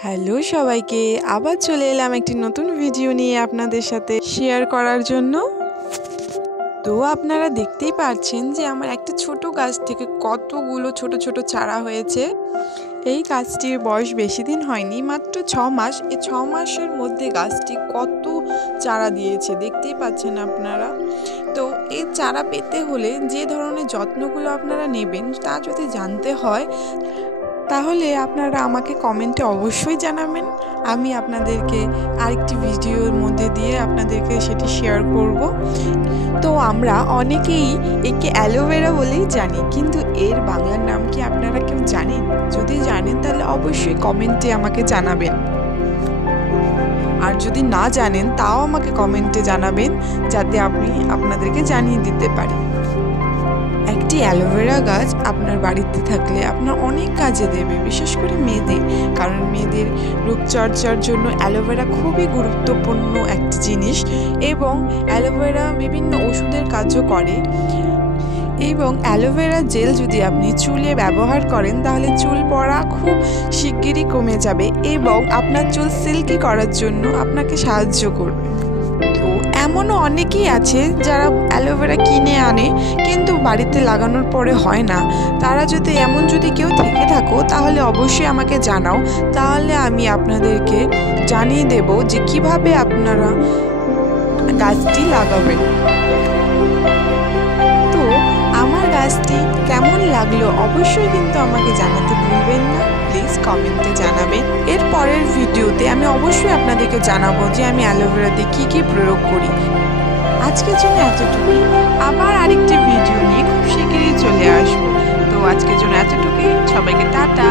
Hello সবাইকে, আবার চলে এলাম একটি নতুন ভিডিও নিয়ে আপনাদের সাথে শেয়ার করার জন্য। তো আপনারা দেখতেই পাচ্ছেন যে আমার একটা ছোট গাছ থেকে কতগুলো ছোট ছোট চারা হয়েছে। এই গাছটির বয়স বেশি দিন হয়নি, মাত্র 6 মাস। এই 6 মাসের মধ্যে গাছটি কত চারা দিয়েছে দেখতেই পাচ্ছেন আপনারা। তো এই চারা পেতে হলে যে ধরনের যত্নগুলো আপনারা নেবেন তা যদি জানতে হয় তাহলে আপনারা আমাকে কমেন্টে অবশ্যই জানাবেন। আমি আপনাদেরকে আরেকটি ভিডিওর মধ্যে দিয়ে আপনাদেরকে সেটি শেয়ার করব। তো আমরা অনেকেই একে অ্যালোভেরা বলেই জানি, কিন্তু এর বাংলার নাম কি আপনারা কেউ জানেন? যদি জানেন তাহলে অবশ্যই কমেন্টে আমাকে জানাবেন, আর যদি না জানেন তাও আমাকে কমেন্টে জানাবেন যাতে আমি আপনাদেরকে জানিয়ে দিতে পারি। একটি অ্যালোভেরা গাছ আপনার বাড়িতে থাকলে আপনার অনেক কাজে দেবে, বিশেষ করে মেয়েদের, কারণ মেয়েদের রূপচর্চার জন্য অ্যালোভেরা খুবই গুরুত্বপূর্ণ একটি জিনিস। এবং অ্যালোভেরা বিভিন্ন ওষুধের কাজও করে। এবং অ্যালোভেরা জেল যদি আপনি চুলে ব্যবহার করেন তাহলে চুল পড়া খুব শিগগিরই কমে যাবে এবং আপনার চুল সিল্কি করার জন্য আপনাকে সাহায্য করবে। তো এমনও অনেকেই আছে যারা অ্যালোভেরা কিনে আনে কিন্তু বাড়িতে লাগানোর পরে হয় না। তারা যদি কেউ থেকে থাকো তাহলে অবশ্যই আমাকে জানাও, তাহলে আমি আপনাদেরকে জানিয়ে দেব যে কিভাবে আপনারা গাছটি লাগাবেন। তো আমার গাছটি কেমন লাগলো অবশ্যই কিন্তু আমাকে জানাতে ভুলবেন না, প্লিজ কমেন্টে জানাবেন। এর পরের ভিডিওতে আমি অবশ্যই আপনাদেরকে জানাবো যে আমি অ্যালোভেরাতে কী কী প্রয়োগ করি। আজকের জন্য এতটুকুই, আবার আরেকটি ভিডিও নিয়ে খুব শিগগিরই চলে আসবো। তো আজকের জন্য এতটুকুই, সবাইকে টাটা।